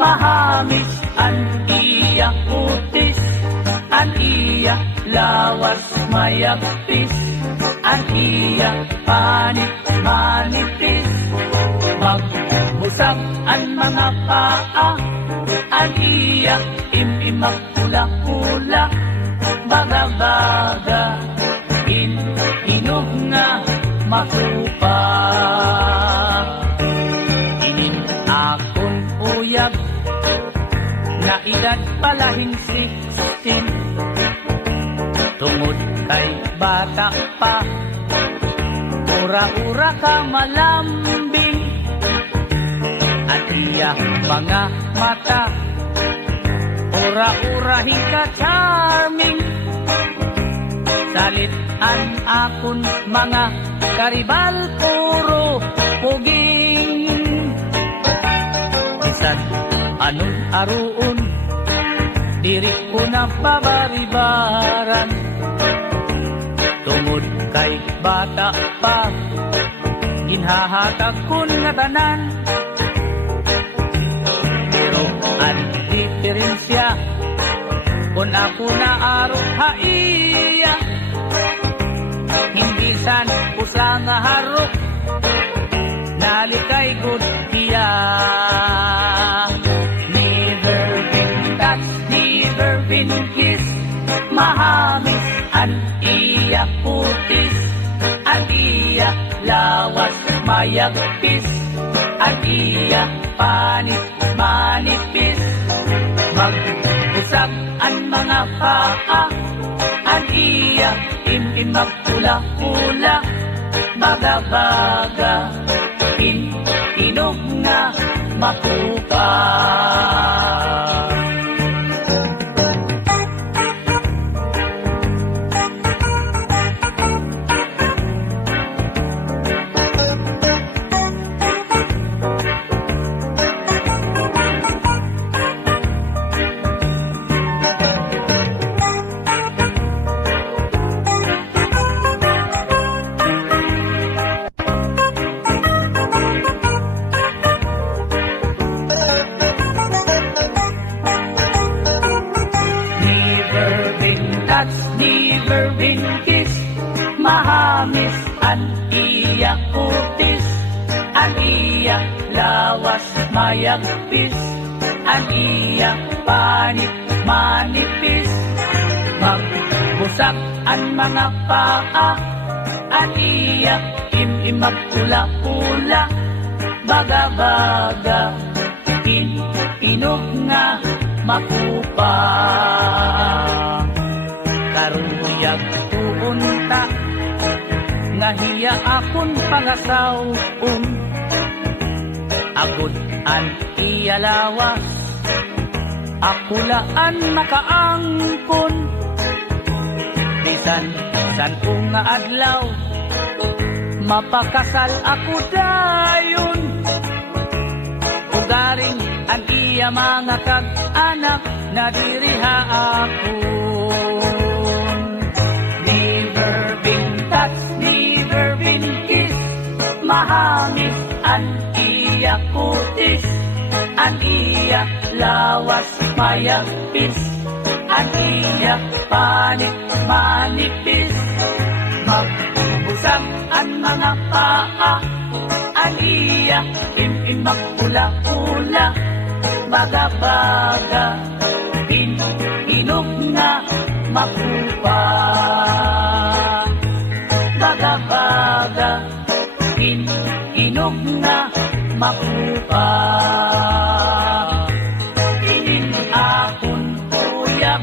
Mahamis an iya kutis, an iya lawas mayagpis, an iya panit manipis. Magbusag an mga paa, an iya imimak pula-pula, baga-baga, inog nga makupa. Inin akon uyab, na edad palahin 16, tungod kay bata pa, ura-ura ka malambing, at iya mga mata, ura-ura ka charming. Salit-an akon mga karibal, puro puging. Bisan anong aruon, diri ko na babaribaran, tungod kay bata pa, ginhahatag ko nga tanan. Pero ang diferensya, kung ako na aro haiya, hindi san usa nga harok, nalikay good iya. Kiss, mahamis an iya kutis, an iya lawas mayagpis, an iya panit manipis. Magbusag an mga paa, an iya imimak pula-pula, baga-baga, inog nga makupa. Never been kissed, mahamis an iya kutis, an iya lawas mayagpis, an iya panit manipis. Magbusag an mga paa, an iya imimak pula-pula, baga-baga, inog nga makupa. Karuyag tuunta, nga hiya akon pangasaw-on, agud an iya lawas, akulaan makaangkon. Bisan san ko nga adlaw, mapakasal ako dayon, ugaring an iya mga kag-anak, na diriha ako. Never been kissed, mahamis an iya kutis, an iya lawas mayagpis, an iya panit manipis. Magbusag an mga paa, an iya imimak pula-pula, baga-baga, inog nga makupa. Baga-baga, inog nga makupa. Inin akon uyab,